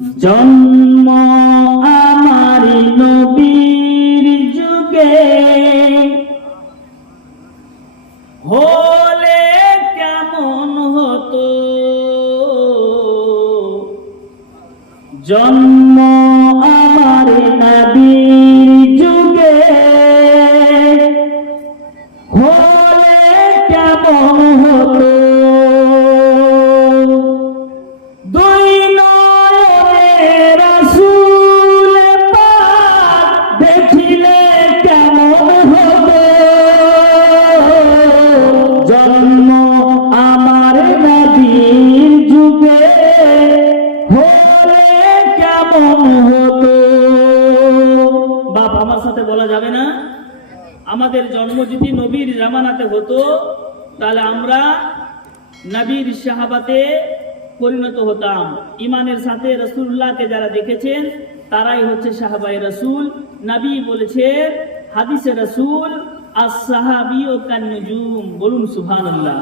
জন্ম আমার নবীর যুগে হলে কেমন হতো, জন্ম আমার নবীর যুগে হলে কেমন হতো। জন্ম আমার নবীর যুগে হলে কেমন হতো। বাপ আমার সাথে বলা যাবে না, আমাদের জন্ম যদি নবীর জামানাতে হতো তাহলে আমরা নবীর সাহাবাতে পরিণত হতাম। ইমানের সাথে রাসূলুল্লাহকে যারা দেখেছেন তারাই হচ্ছে সাহাবায়ে রাসূল। নবী বলেছে হাদিসে রাসূল as-sahabiyyu kan-nujum, বলুন সুবহানাল্লাহ।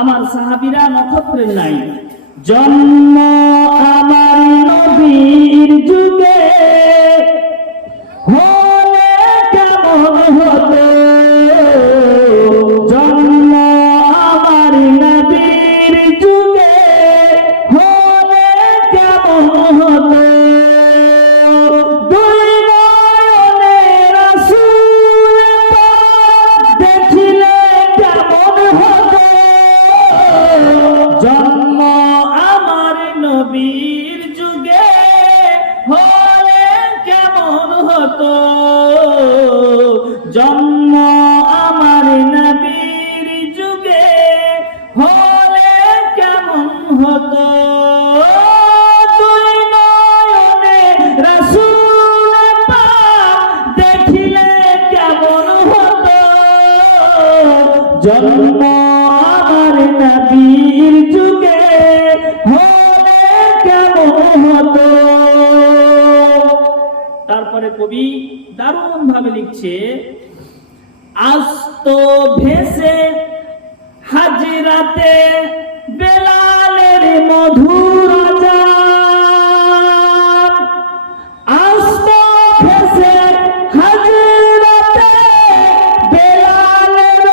আমার সাহাবীরা নক্ষত্রের নাই। জন্ম আমার নবীর যুগে হলে কেমন হতো, জন্ম আমার নবীর যুগে হলে কেমন হতো। জন্ম আমার নবীর যুগে হলে কেমন হতো, জন্ম আমার নবীর যুগে হলে কেমন হতো। দুই নয়নে রাসূল পাক দেখিলে কেমন হতো, জন্ম আমার নবীর যুগে হলে কেমন হতো। তারপরে কবি দারুণ ভাবে লিখছে, আস্ত ভেসে হাজরাতে বেলালের মধুর আযান, আস্ত ভেসে হাজরাতে বেলালের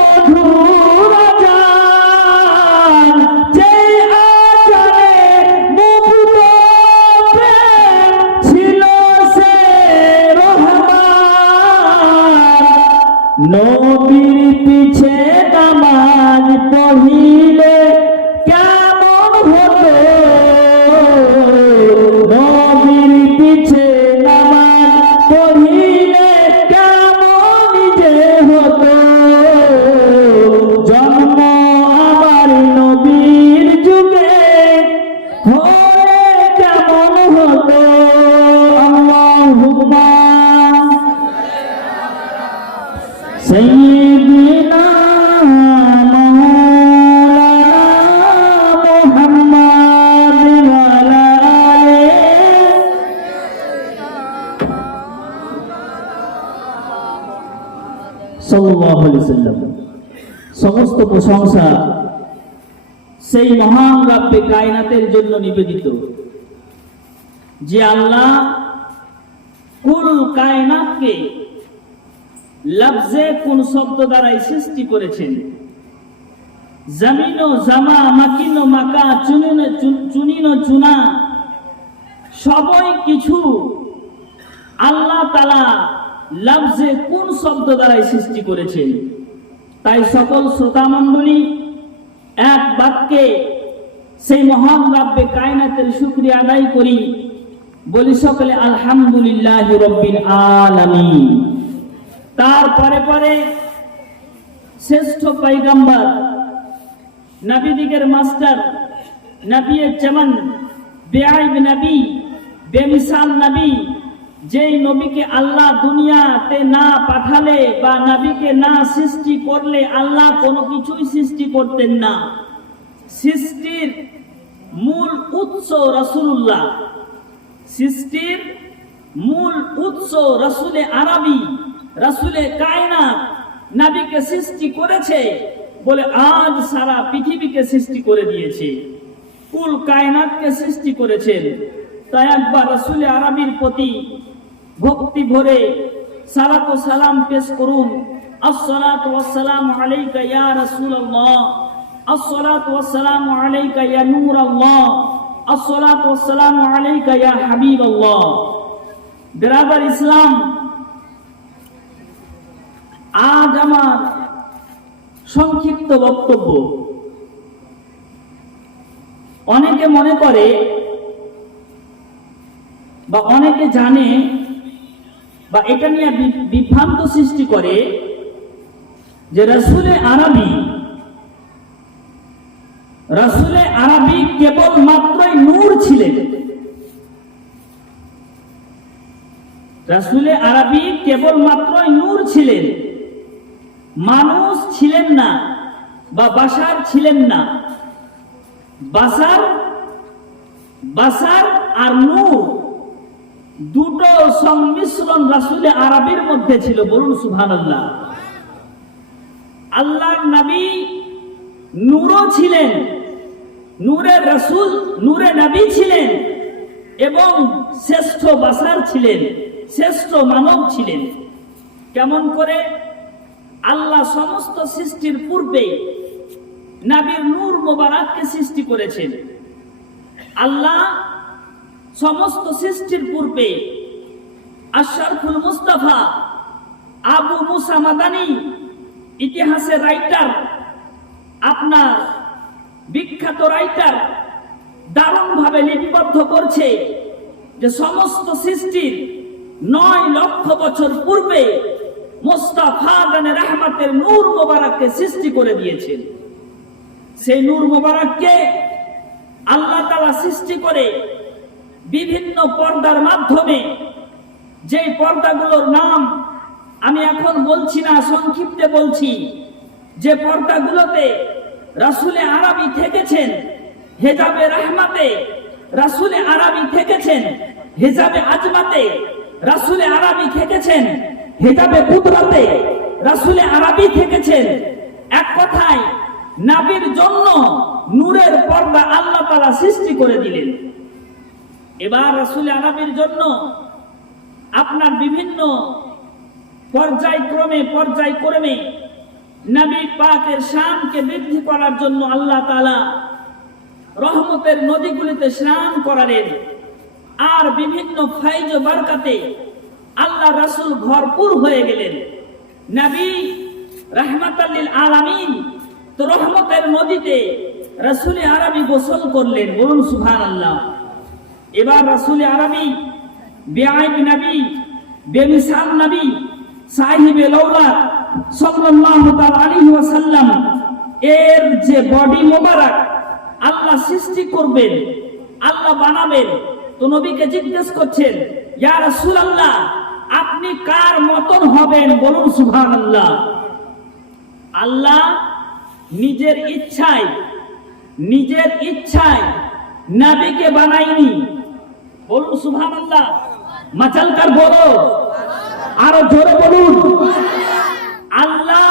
মধুর আযান, যে আযানে মুগ্ধ প্রেম ছিল সে রহমান, নবীর পিছে নামাজ পড়িলে কেমন হতো, নবীর পিছে নামাজ পড়িলে কেমন যে হতো। জন্ম আমার নবীর যুগে হলে কেমন হতো। আল্লাহুম্মা সাইয়্যিদিনা মাওলানা মুহাম্মাদ ওয়া আলা আলিহি সাল্লাল্লাহু আলাইহি ওয়াসাল্লাম। সমস্ত প্রশংসা সেই মহান রব্বে কায়নাতের জন্য নিবেদিত, যে আল্লাহ কুল কায়নাতকে লফজে কোন শব্দ দ্বারাই সৃষ্টি করেছেন। জমিন ও জামা, মাকিন ও মাকা, চুনিন ও চুনা, সবই কিছু আল্লাহ তাআলা লফজে কোন শব্দ দ্বারাই সৃষ্টি করেছেন। তাই সকল শ্রোতা মণ্ডলী এক বাক্যে সেই মহান রব্বে কায়নাতের শুকরিয়া আদায় করি, বলি সকলে আলহামদুলিল্লাহি রাব্বিল আলামিন। তারপরে পরে শ্রেষ্ঠ পয়গম্বর, নবীদিগের মাস্টার, নবিয়ে চমন, বেআইব নবী, বেমিসাল নবী, যেই নবীকে আল্লাহ দুনিয়াতে না পাঠালে বা নবীকে না সৃষ্টি করলে আল্লাহ কোনো কিছুই সৃষ্টি করতেন না। সৃষ্টির মূল উৎস রাসূলুল্লাহ, সৃষ্টির মূল উৎস রাসূলে আরবি, রাসূলে কায়নাত নবীকে সৃষ্টি করেছে বলে আজ সারা পৃথিবীকে সৃষ্টি করে দিয়েছে, কুল কায়নাতকে সৃষ্টি করেছেন। তাই একবার রাসূল আরবির প্রতি ভক্তি ভরে সালাত ও সালাম পেশ করুন। আসসালাতু ওয়াসসালামু আলাইকা ইয়া রাসূলুল্লাহ, আসসালাতু ওয়াসসালামু আলাইকা ইয়া নূরাল্লাহ, আসসালাতু ওয়াসসালামু আলাইকা ইয়া হাবিবাল্লাহ। বিরাদার ইসলাম, আজ আমার সংক্ষিপ্ত বক্তব্য। অনেকে মনে করে বা অনেকে জানে বা এটা নিয়ে বিভ্রান্ত সৃষ্টি করে যে রাসূলে আরবি কেবল মাত্রই নূর ছিলেন। রাসূলে আরবি কেবল মাত্রই নূর ছিলেন, মানুষ ছিলেন না বা বাশার ছিলেন না। বাশার আর নূর দুটো সংমিশ্রণ রাসূলে আরবির মধ্যে ছিল। বলুন সুবহানাল্লাহ। আল্লাহর নবী নূরও ছিলেন, নূরের রাসূল, নূরে নবী ছিলেন এবং শ্রেষ্ঠ বাশার ছিলেন, শ্রেষ্ঠ মানব ছিলেন। কেমন করে? আল্লাহ সমস্ত সৃষ্টির পূর্বে নবীর নূর মোবারককে সৃষ্টি করেছেন। আল্লাহ সমস্ত সৃষ্টির পূর্বে আশরাফুল মুস্তাফা আবু মুসা মাদানী, ইতিহাসের রাইটার, আপনার বিখ্যাত রাইটার, দারুণ ভাবে লিপিবদ্ধ করছে যে সমস্ত সৃষ্টির 9 লক্ষ বছর পূর্বে মুস্তাফা জানে রহমতের নূর মোবারককে সৃষ্টি করে দিয়েছেন। সেই নূর মোবারককে আল্লাহ তাআলা সৃষ্টি করে বিভিন্ন পর্দার মাধ্যমে, যে পর্দাগুলোর নাম আমি এখন বলছি না, সংক্ষিপ্তে বলছি, যে পর্দাগুলোতে রাসূলে আরবি থেকেছেন হেজাবে রহমতে, রাসূলে আরবি থেকেছেন হেজাবে আজমাতে, রাসূলে আরবি থেকেছেন হেজাবে কুদরতে, রাসূলে আরবি থেকেছেন। এক কথায় নবীর জন্য নূরের পর্দা আল্লাহ তাআলা সৃষ্টি করে দিলেন। এবার রাসূলে আরবির জন্য আপনার বিভিন্ন পর্যায়ক্রমে নবী পাকের শানকে বৃদ্ধি করার জন্য আল্লাহ তাআলা রহমতের নদীগুলিতে স্নান করালেন। আর বিভিন্ন ফাইজ ও বরকতে আল্লাহ রাসূল ভরপুর হয়ে গেলেন। নবী রাহমাতাল লিল আলামিন, তো রহমতের নদীতে রাসূলে আরবি গোসল করলেন। বলুন সুবহানাল্লাহ। এবার রাসূলে আরবি বেআইব নবী, বেমিসাল নবী, সাহিবে লওলাদ সাল্লাল্লাহু তাআলা আলাইহি ওয়াসাল্লাম এর যে বডি মোবারক আল্লাহ সৃষ্টি করবেন, আল্লাহ বানাবেন, তো নবীকে জিজ্ঞেস করছেন, ইয়া রাসূলুল্লাহ, আপনি কার মতন হবেন? বলুন সুবহানাল্লাহ। আল্লাহ নিজের ইচ্ছায় নবীকে বানায়নি। বলুন সুবহানাল্লাহ। মাচালকার বলো, আরো জোরে বলুন। আল্লাহ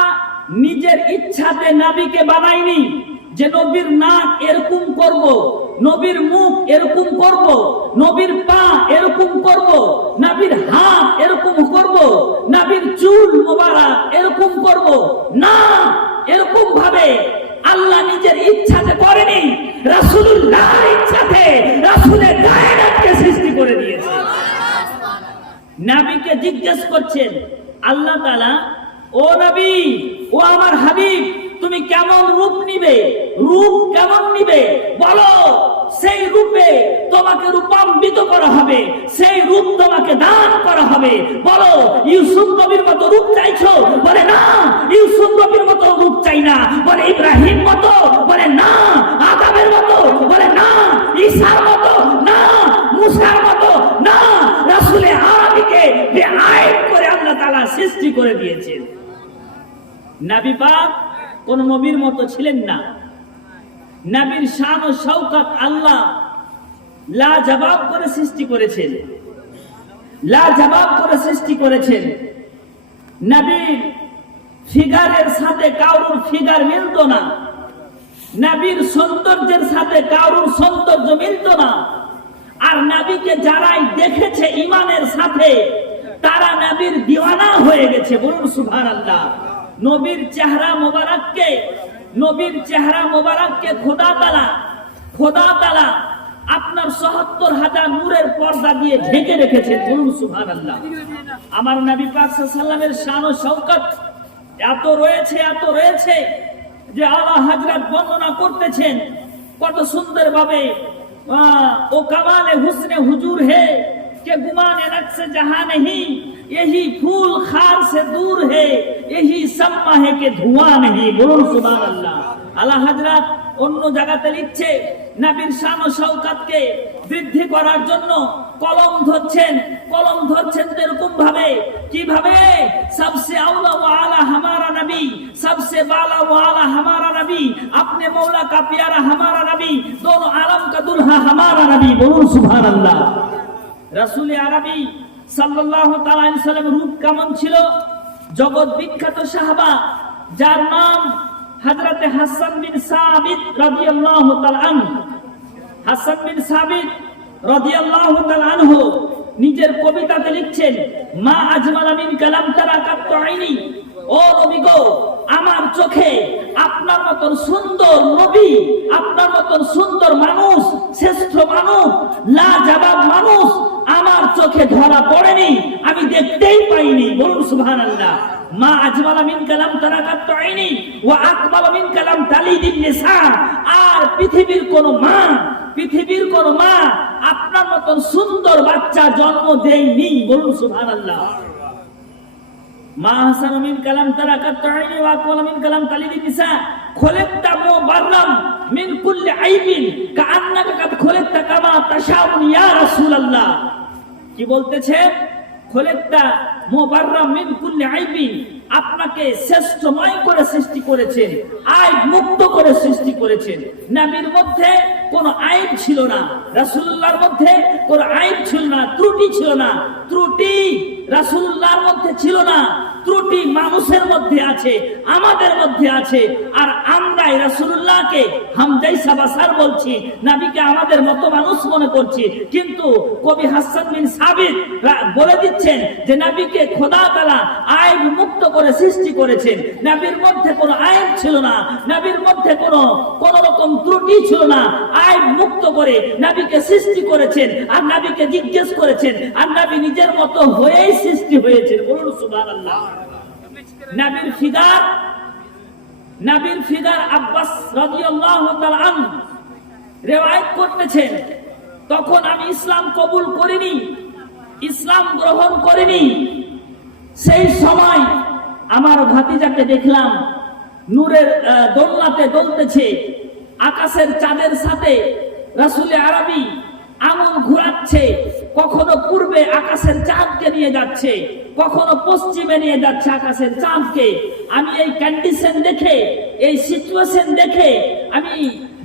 নিজের ইচ্ছাতে নবীকে বানায়নি যে নবীর নাক এরকম করব, নবীর মুখ এরকম করব, নবীর পা এরকম করব, নবীর হাত এরকম করব, নবীর চুল মোবারক এরকম করব না। এরকম ভাবে আল্লাহ নিজের ইচ্ছাতে করেনি, রাসূলুল্লাহর ইচ্ছাতে রাসূলের কায়নাতকে সৃষ্টি করে দিয়েছে। নবীকে জিজ্ঞেস করছেন আল্লাহ তাআলা, ও নবী, ও আমার হাবিব, তুমি কেমন রূপ নিবে? রূপ কেমন নিবে বলো, সেই রূপে তোমাকে রূপান্তরিত করা হবে, সেই রূপ তোমাকে দান করা হবে। বলো, ইউসুফ নবীর মতো রূপ চাইছো? বলে না, ইউসুফ নবীর মতো রূপ চাই না। বলে ইব্রাহিম মতো? বলে না। আদমের মতো? বলে না। ঈসার মতো? না। মুসার মতো? না। রাসূলে আরবিকে বেআইব করে আল্লাহ তাআলা সৃষ্টি করে দিয়েছেন। নবী পাক কোন নবীর মতো ছিলেন না। নবীর শান ও শওকত আল্লাহ লাজবাব করে সৃষ্টি করেছেন, লাজবাব করে সৃষ্টি করেছেন। নবীর ফিগারের সাথে কারোর ফিগার মিলত না, নবীর সৌন্দর্যের সাথে কারোর সৌন্দর্য মিলত না। আর নবীকে যারাই দেখেছে ঈমানের সাথে তারা নবীর দিওয়ানা হয়ে গেছে। বলুন সুবহানাল্লাহ। নবীর চেহারা মোবারককে খোদা তাআলা আপনার ৭৭,০০০ নূরের পর্দা দিয়ে ঢেকে রেখেছেন। বলুন সুবহানাল্লাহ। আমার নবী পাক সাল্লাল্লাহু আলাইহি ওয়াসাল্লামের শান ও শওকত এত রয়েছে যে আলা হযরত বর্ণনা করতেছেন কত সুন্দর ভাবে। ও কামালে হুসনে হুজুর হে के गुमाने नक्श जहां नहीं, यही फूल खार से दूर है, यही सम्मा है के धुआं नहीं। बोलो सुभान अल्लाह। আলা হযরত অন্য জায়গাতে লিখছে নবীর শান ও শওকতকে বৃদ্ধি করার জন্য কলম ধরছেন এরকম ভাবে, কিভাবে? सबसे औला व आला हमारा नबी, सबसे बाला व आला हमारा नबी, अपने मौला का प्यारा हमारा नबी, दोनों आलम का दुल्हा हमारा नबी। बोलो सुभान अल्लाह। রাসূল আরবি সাল্লাল্লাহু তাআলা আলাইহি ওয়াসাল্লাম রূপ কেমন ছিল? জগৎ বিখ্যাত সাহাবা যার নাম হযরত হাসান বিন সাবিত রাদিয়াল্লাহু তাআলা আনহু। হাসান বিন সাবিত রাদিয়াল্লাহু তাআলা আনহু নিজের কবিতাতে লিখছেন, মা আজমালা মিন কালাম তারাকাত আইনি, ও নবী গো, আমার চোখে আপনার মতন সুন্দর নবী, আপনার মতন সুন্দর মানুষ, শ্রেষ্ঠ মানুষ, লাজবাব মানুষ আমার চোখে ধরা পড়েনি, আমি দেখতেই পাইনি। বলুন সুবহানাল্লাহ। মা আজমালা মিন কালাম তারাকাত আইনি ওয়া আকমালা মিন কালাম তালিদিন নিসা, আর পৃথিবীর কোন মা আপনার মতন সুন্দর বাচ্চা জন্ম দেয়নি। বলুন সুবহানাল্লাহ। মা হাসান মিন কালাম তারাকাত আইনি ওয়া আকমালা মিন কালাম তালিদিন নিসা, খলিকতা মুবাররাম মিন কুল্লি আইবিন কাআন্নাকা কাদ খলিকতা কামা তাশাউন ইয়া রাসূলুল্লাহ। কি বলতেছে? খলিকতা মুবাররাম মিন কুল্লি আইবিন, আপনাকে শ্রেষ্ঠময় করে সৃষ্টি করেছেন, আইব মুক্ত করে সৃষ্টি করেছেন। নবীর মধ্যে কোনো আইব ছিল না, রাসূলুল্লাহর মধ্যে কোনো আইব ছিল না, ত্রুটি ছিল না। ত্রুটি রাসূলুল্লাহর মধ্যে ছিল না, ত্রুটি মানুষের মধ্যে আছে, আমাদের মধ্যে আছে। আর আমরাই রাসূলুল্লাহকে হামজাইসা বাসার বলছি, নবীকে আমাদের মতো মানুষ মনে করছি। কিন্তু কবি হাসান বিন সাবিত বলে দিচ্ছেন যে নবীকে খোদা তাআলা আইব মুক্ত করে সৃষ্টি করেছেন। নবীর মধ্যে কোনো আইব ছিল না, নবীর মধ্যে কোন রকম ত্রুটি ছিল না। আইব মুক্ত করে নবীকে সৃষ্টি করেছেন, আর নবীকে জিজ্ঞেস করেছেন, আর নবী নিজের মতো হয়েই সৃষ্টি হয়েছেন। বলুন সুবহানাল্লাহ। নবীর ফিগার আব্বাস রাদিয়াল্লাহু তাআলা আনহু রিওয়ায়াত করতেছেন, তখন আমি ইসলাম কবুল করিনি, ইসলাম গ্রহণ করিনি। সেই সময় আমার ভাতিজাকে দেখলাম নূরের দোলনাতে দোলতেছে, আকাশের চাঁদের সাথে রাসূল আরবি আঙুল ঘুরাচ্ছে, কখনো পূর্বে আকাশের চাঁদকে নিয়ে যাচ্ছে, কখনো পশ্চিমে নিয়ে যাচ্ছে আকাশের চাঁদকে। আমি এই কন্ডিশন দেখে, এই সিচুয়েশন দেখে আমি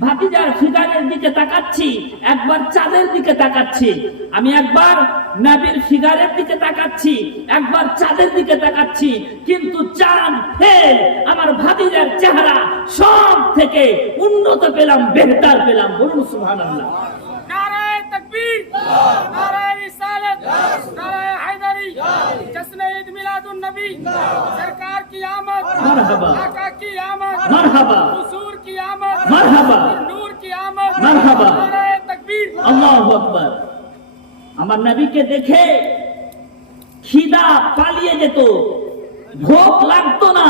ভাতিজার ফিগারের দিকে তাকাচ্ছি, একবার চাঁদের দিকে তাকাচ্ছি, আমি একবার নবীর ফিগারের দিকে তাকাচ্ছি, একবার চাঁদের দিকে তাকাচ্ছি, কিন্তু চাঁদ ফেল, আমার ভাতিজার চেহারা সব থেকে উন্নত পেলাম, বেহতার পেলাম। বলুন সুবহানাল্লাহ। नारे तकबीर, नारे रिसालत, नारे हैदरी, जश्न ईद मिलादुन नबी, सरकार की आमद, मरहबा, आका की आमद, मरहबा, हुजूर की आमद, मरहबा, नूर की आमद, मरहबा, नारे तकबीर, আল্লাহু আকবার। আমার নবীকে দেখে খিদা পালিয়ে যেত, ভোক লাগতো না।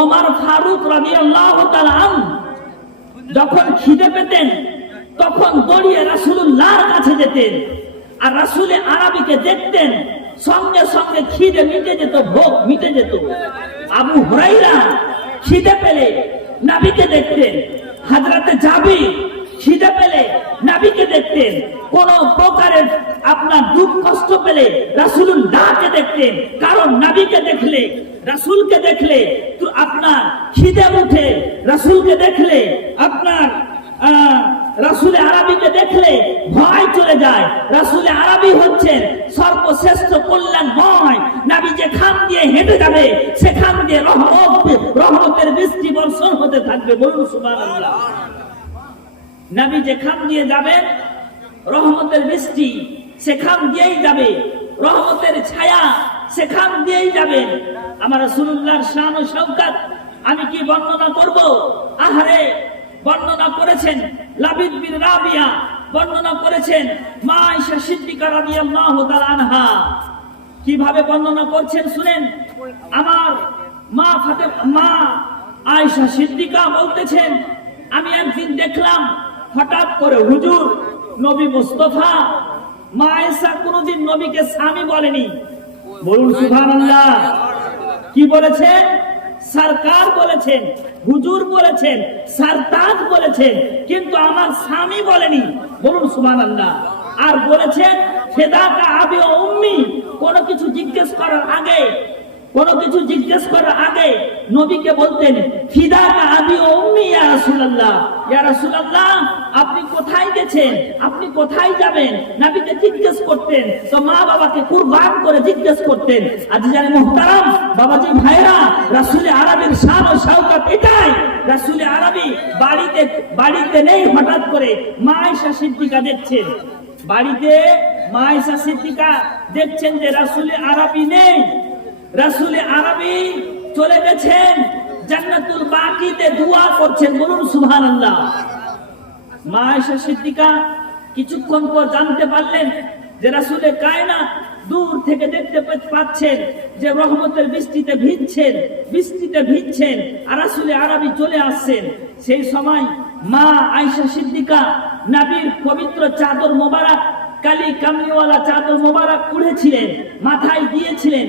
ওমর ফারুক রাদিয়াল্লাহু তাআলা আনহু যখন খিদে পেতেন তখন দৌড়িয়ে রাসূলুল্লাহর কাছে যেতেন, আর রাসূল আরবিকে দেখতেন, সঙ্গে সঙ্গে খিদে মিটে যেত, ভোক মিটে যেত। আবু হুরায়রা খিদে পেলে নবীকে দেখতেন, হযরতে জাবির খিদে পেলে নবীকে দেখতেন, কোন প্রকারের আপনার দুঃখ কষ্ট পেলে রাসূলুল্লাহকে দেখতেন। কারণ নবীকে দেখলে, রাসূলকে দেখলে আপনার খিদে উঠে, রাসূলকে দেখলে আপনার রাসূল আরবিকে দেখলে ভয় চলে যায়। রাসূল আরবি হচ্ছেন সর্বশ্রেষ্ঠ কল্যাণময়। নবী যেখান দিয়ে হেঁটে যাবে সেখান দিয়ে রহমতের বৃষ্টি বর্ষণ হতে থাকবে। বলুন সুবহানাল্লাহ। নবী যেখান দিয়ে যাবেন রহমতের বৃষ্টি সেখান দিয়েই যাবে, রহমতের ছায়া সেখান দিয়েই যাবে। আমার রাসূলুল্লাহর শান ও শওকত আমি কি বর্ণনা করব? আহারে, বর্ণনা করেছেন লাবিদ বিন রাবিয়া, বর্ণনা করেছেন মা আয়েশা সিদ্দিকা রাদিয়াল্লাহু তাআলা আনহা। কিভাবে বর্ণনা করছেন শুনেন। আমার মা আয়েশা সিদ্দিকা বলতেছেন, আমি একদিন দেখলাম হঠাৎ করে হুজুর নবী মুস্তাফা, মা আয়েশা কোনদিন নবীকে স্বামী বলেনি, বলুন সুবহানাল্লাহ। কি বলেছেন? সরকার বলেছেন, হুজুর বলেছেন, সরতাজ বলেছেন, কিন্তু আমার স্বামী বলেনি, বলুন সুবহানাল্লাহ। আর বলেছেন ফেদাকা আবি ও উম্মি, কোনো কিছু জিজ্ঞেস করার আগে নবীকে বলতেন ফিদাকা আবি ও উম্মি ইয়া রাসূলুল্লাহ, ইয়া রাসূলুল্লাহ আপনি কোথায় গেছেন, আপনি কোথায় যাবেন, নবীকে জিজ্ঞেস করতেন। তো মা বাবাকে কুরবান করে জিজ্ঞেস করতেন। আজিজানে মুহতারাম, বাবাজি ভাইরা, রাসূল আরবীর শান ও শওকত এটাই। রাসূল আরবী বাড়িতে নেই, হঠাৎ করে মা আয়েশা সিদ্দিকা দেখছেন, বাড়িতে মা আয়েশা সিদ্দিকা দেখছেন যে রাসূল আরবী নেই, রাসূল আরবী চলে গেছেন জান্নাতুল বাকিতে দোয়া করছেন, বলুন সুবহানাল্লাহ। মা আয়েশা সিদ্দিকা কিছুক্ষণ পর জানতে পারলেন যে রাসূলে কায়নাত দূর থেকে দেখতে পাচ্ছেন যে রহমতের বৃষ্টিতে ভিজছেন আর রাসূল আরবী চলে আসছেন। সেই সময় মা আয়েশা সিদ্দিকা নবীর পবিত্র চাদর মোবারক, কালি কামলিওয়ালা চাদর মোবারক উড়েছিলেন, মাথায় দিয়েছিলেন।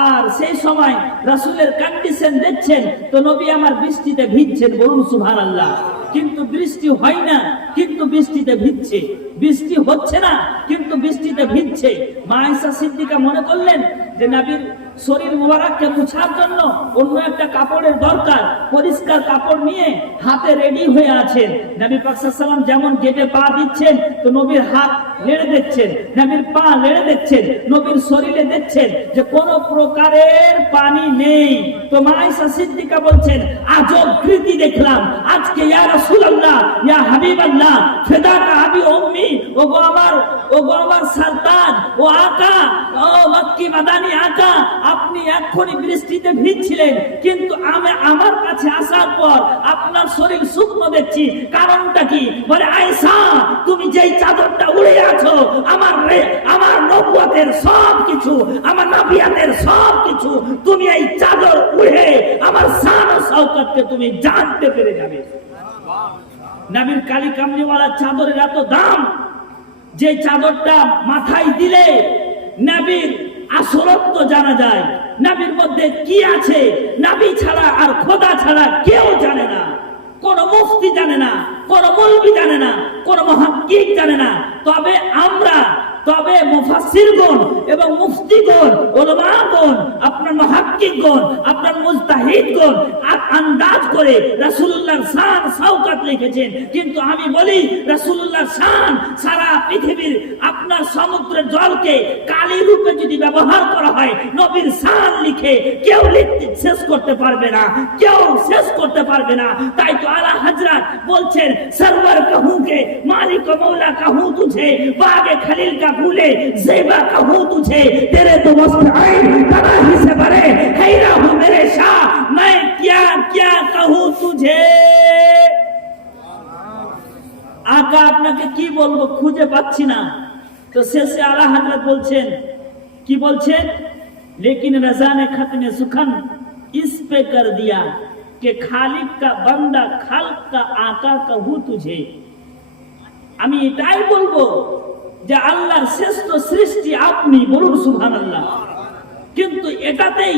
আর সেই সময় রাসূলের কন্ডিশন দেখছেন, তো নবী আমার বৃষ্টিতে ভিজছেন, বলুন সুবহানাল্লাহ। কিন্তু বৃষ্টি হয় না, কিন্তু বৃষ্টিতে ভিজছে, বৃষ্টি হচ্ছে না, কিন্তু বৃষ্টিতে ভিজছে। মা আয়েশা সিদ্দিকা মনে করলেন যে নবীর শরীর মোবারককে মুছার জন্য অন্য একটা কাপড়ের দরকার, পরিষ্কার কাপড় নিয়ে হাতে রেডি হয়ে আছেন। নবী পাক সাল্লাল্লাহু আলাইহি ওয়াসাল্লাম যেমন গেটে পা দিচ্ছেন, তো নবীর হাত নেড়ে দেখছেন, নবীর পা নেড়ে দেখছেন, নবীর শরীরে দেখছেন যে কোনো প্রকারের পানি নেই। তো মা আয়েশা সিদ্দিকা বলছেন, আজব কৃতি দেখলাম আজকে, ইয়া রাসূলুল্লাহ, ইয়া হাবিবাল্লাহ, ফিদাকা আবি উম্মি, ওগো আমার সরতাজ, ও আকা, ও মক্কি মাদানী আকা, আপনি এক্ষুনি বৃষ্টিতে ভিজছিলেন, কিন্তু আমার কাছে আসার পর আপনার শরীর শুকনো দেখছি, কারণটা কি? বলে আয়েশা, তুমি যেই চাদরটা উড়ে আছো, আমার নবুয়তের সব কিছু, আমার নবিয়াতের সব কিছু, তুমি এই চাদর উড়ে আমার শান ও শওকতকে তুমি জানতে পেরে যাবে। নবীর কালি কামলিওয়ালা চাদরের এত দাম, যে চাদরটা মাথায় দিলে নবীর আসরত্ব জানা যায়, নবীর মধ্যে কি আছে নবী ছাড়া আর খোদা ছাড়া কেউ জানে না, কোন মুফতি জানে না, কোন মৌলবি জানে না, কোন মুহাক্কিক জানে না। তবে মুফাসসিরগণ এবং মুফতিগণ, উলামাগণ, আপনার মুহাক্কিকগণ, আপনার মুজতাহিদগণ আন্দাজ করে রাসূলুল্লাহর শান শওকত লিখেছেন। কিন্তু আমি বলি রাসূলুল্লাহর শান সারা পৃথিবীর আপনার সমুদ্রের জলকে কালি রূপে যদি ব্যবহার করা হয়, নবীর শান লিখে কেউ লিখতে শেষ করতে পারবে না, কেউ শেষ করতে পারবে না। তাই তো আলা হযরত বলছেন, সরওয়ার कहूं के मालिक मौला कहूं तुझे, बागे खलील का भूले ज़ेबा कहूं तुझे, तेरे तो मस्त ऐन तबाही से भरे हैरा हूं मेरे शाह, मैं क्या क्या कहूं तुझे। आका আপনাকে কি বলবো খুঁজে পাচ্ছি না। তো শেষে আলা হযরত বলছেন, কি বলছেন? लेकिन रज़ा ने खत्म सुखन इस पे कर दिया कि खालिक का बंदा खाल्क का आका कहूं तुझे। আমি এটাই বলবো যে আল্লাহর শ্রেষ্ঠ সৃষ্টি আপনি, বলুন সুবহানাল্লাহ। কিন্তু এটাতেই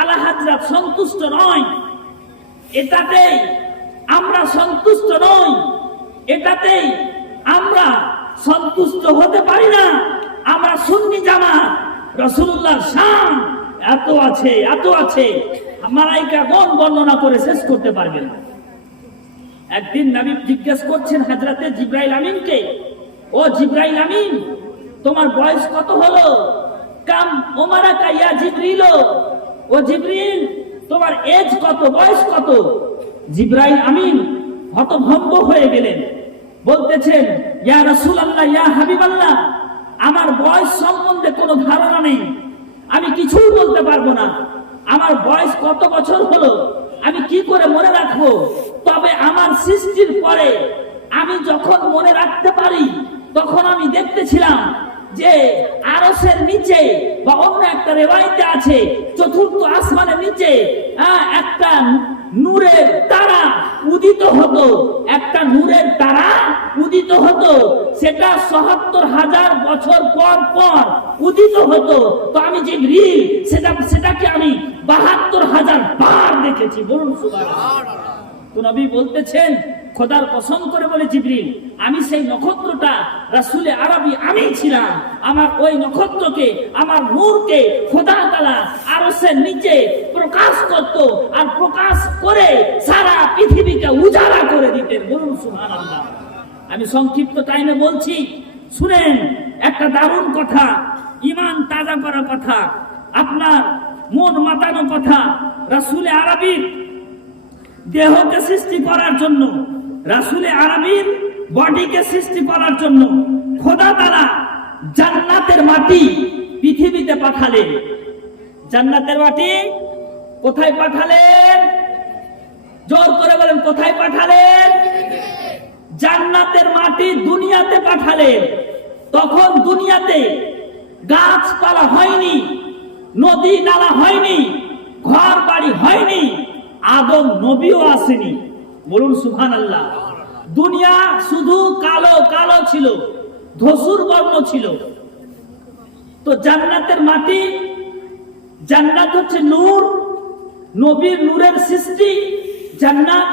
আলা হযরত সন্তুষ্ট নয়, এটাতেই আমরা সন্তুষ্ট নই, এটাতেই আমরা সন্তুষ্ট হতে পারি না। আমরা সুন্নি জামাত, রাসূলুল্লাহর শান এত আছে মালায়েকাগণ বর্ণনা করে শেষ করতে পারবে না। একদিন নবী জিজ্ঞেস করছেন হযরতে জিবরাইল আমিনকে, ও জিবরাইল আমিন, তোমার বয়স কত হলো? কাম উমারাকা ইয়া জিবরিল, ও জিবরিল তোমার এজ কত, বয়স কত? জিবরাইল আমিন হতভম্ব হয়ে গেলেন, বলতেছেন, ইয়া রাসূলুল্লাহ, ইয়া হাবিবাল্লাহ, আমার বয়স সম্বন্ধে কোনো ধারণা নেই, আমি কিছুই বলতে পারবো না। আমার বয়স কত বছর হলো আমি কি করে মনে রাখবো? তবে আমার সৃষ্টির পরে আমি যখন মনে রাখতে পারি, তখন আমি দেখতেছিলাম যে আরশের নিচে, বা অন্য একটা রেওয়ায়েতে আছে চতুর্থ আসমানের নিচে একটা নূরের তারা উদিত হতো, একটা নূরের তারা উদিত হতো। সেটা ৭৭,০০০ বছর পর পর উদিত হতো। তো আমি জিবরীল সেটাকে আমি ৭২,০০০ বার দেখেছি। বলুন সুবহানাল্লাহ। তো নবী বলতেছেন, খোদার কসম করে বলে জিবরীল, আমি সেই নক্ষত্রটা, রাসূলে আরবি আমি ছিলাম। আমার ওই নক্ষত্রকে, আমার নূরকে খোদা তাআলা আরশের নিচে প্রকাশ করত, আর প্রকাশ করে সারা পৃথিবীকে উজাড়া করে দিতেন। বলুন সুবহানাল্লাহ। আমি সংক্ষিপ্ত টাইমে বলছি, শুনেন, একটা দারুণ কথা, ঈমান তাজা করার কথা, আপনার মন মাতানো কথা। রাসূলে আরবির দেহকে সৃষ্টি করার জন্য, রাসূলে আরবির বডিকে সৃষ্টি করার জন্য খোদা তাআলা জান্নাতের মাটি পৃথিবীতে পাঠালেন। জান্নাতের মাটি কোথায় পাঠালেন? জোর করে বলেন, কোথায় পাঠালেন? জান্নাতের মাটি দুনিয়াতে পাঠালেন। তখন দুনিয়াতে গাছপালা হয়নি, নদী নালা হয়নি, ঘর বাড়ি হয়নি, আদম নবীও আসেনি। বলুন সুবহানাল্লাহ। দুনিয়া শুধু কালো কালো ছিল, ধূসর বর্ণ ছিল। তো জান্নাতের মাটি, জান্নাত হচ্ছে নূর, নবীর নূরের সৃষ্টি জান্নাত।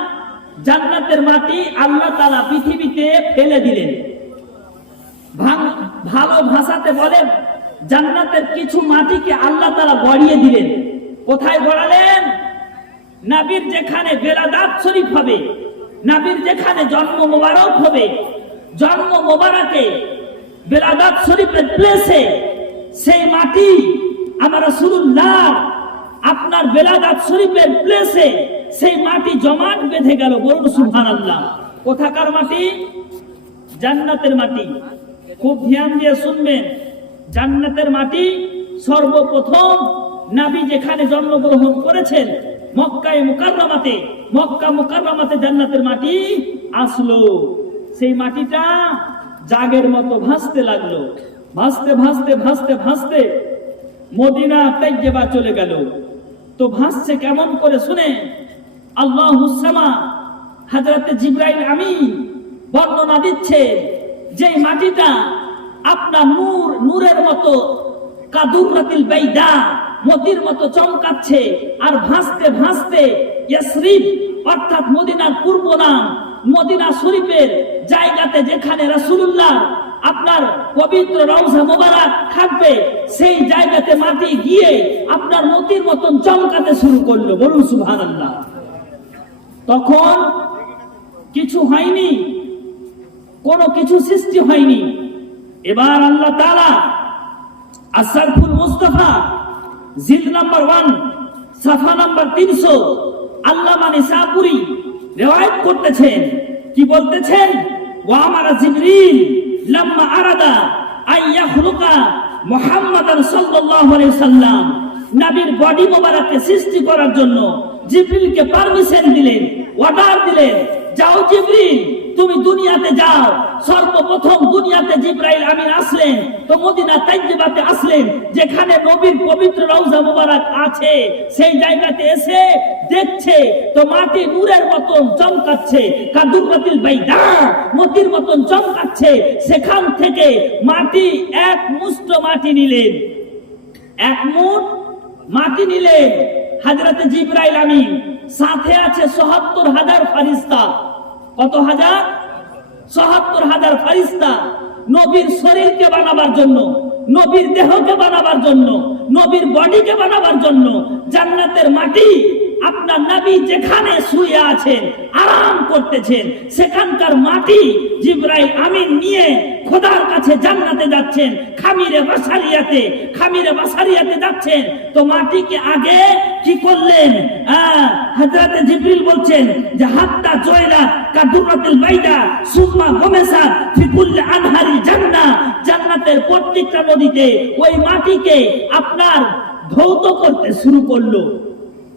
জান্নাতের মাটি আল্লাহ তাআলা পৃথিবীতে ফেলে দিলেন। ভালো ভাষাতে বলে, জান্নাতের কিছু মাটিকে আল্লাহ তাআলা গড়িয়ে দিলেন। কোথায় গড়ালেন? নবীর যেখানে বেলাদাত শরীফ হবে, নবীর যেখানে জন্ম মোবারক হবে, জন্ম মোবারকে বেলাদাত শরীফের প্লেসে সেই মাটি আমার রাসূলুল্লাহ আপনার বেলাদাত শরীফের প্লেসে সেই মাটি জমাট বেঁধে গেল। বলুন সুবহানাল্লাহ। কোথাকার মাটি? জান্নাতের মাটি। খুব ধ্যান দিয়ে শুনবেন, জান্নাতের মাটি সর্বপ্রথম নবী যেখানে জন্মগ্রহণ করেছেন, মক্কায়ে মুকাররমাতে, মক্কা মুকাররমাতে জান্নাতের মাটি আসলো। সেই মাটিটা জাগের মতো ভাসতে লাগলো, ভাসতে ভাসতে ভাসতে ভাসতে মদিনা তাইয়্যিবা চলে গেল। তো ভাসছে কেমন করে শুনে, আল্লাহুস সামা, হযরত জিবরাইল আমিন বর্ণনা দিচ্ছে, যে মাটিটা আপনার নূরের মতো কাদুরাতিল বাইদা, মতির মতো চমকাচ্ছে, আর ভাসতে ভাসতে ইয়াসরিব অর্থাৎ মদিনার পূর্ব নাম মদিনা শরীফের জায়গাতে, যেখানে রাসূলুল্লাহ আপনার পবিত্র রওজা মোবারক থাকবে, সেই জায়গাতে মাটি গিয়ে আপনার মতির মতন চমকাতে শুরু করলো। বলুন সুবহানাল্লাহ। তখন কিছু হয়নি, কোনো কিছু সৃষ্টি হয়নি। এবার আল্লাহ তাআলা আশরাফুল মুস্তাফা জিলদ নাম্বার 1 সাফা নাম্বার 300 আল্লামা নিসাপুরী রিওয়ায়াত করতেছেন, কি বলতেছেন? ওয়া আমারা জিবরিল লাম্মা আরাদা আইয়াখলুকা মুহাম্মাদান সাল্লাল্লাহু আলাইহি সাল্লাম, নবীর বডি মোবারককে সৃষ্টি করার জন্য জিবরিলকে পারমিশন দিলেন, অর্ডার দিলেন, যাও জিবরিল তুমি দুনিয়াতে যাও। সর্বপ্রথম দুনিয়াতে জিবরাইল আমিন আসলেন, তো মদিনা তাইয়্যিবাতে আসলেন, যেখানে নবীর পবিত্র রওজা মুবারক আছে। সেই জায়গাতে এসে দেখছে তো মাটি নূরের মতন চমকাচ্ছে, কাদুরাতিল বাইদা, মতির মতন চমকাচ্ছে। সেখান থেকে মাটি এক মুষ্ট মাটি নিলেন, এক মুঠ মাটি নিলেন হযরত জিবরাইল আমিন, সাথে আছে ৭৭,০০০ ফেরেশতা। কত হাজার? ৭৭,০০০ ফেরেশতা নবীর শরীরকে বানাবার জন্য, নবীর দেহকে বানাবার জন্য, নবীর বডিকে বানাবার জন্য জান্নাতের মাটি আপনার নবী যেখানে শুয়ে আছেন আরাম করতেছেন সেখানকার মাটি জিবরাইল আমিন নিয়ে খোদার কাছে জান্নাতে যাচ্ছেন, খামিরে বাসারিয়াতে যাচ্ছেন। তো মাটিকে আগে কি করলেন? হযরত জিবরিল বলছেন যে হাত্তা জয়লা কাদুরাতিল বাইদা সুম্মা গমেসা ফি কুল্লি আনহারি জান্নাহ, জান্নাতের প্রত্যেকটা নদীতে ওই মাটিকে আপনার ধৌত করতে শুরু করলো।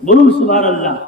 বলুন সুবহানাল্লাহ।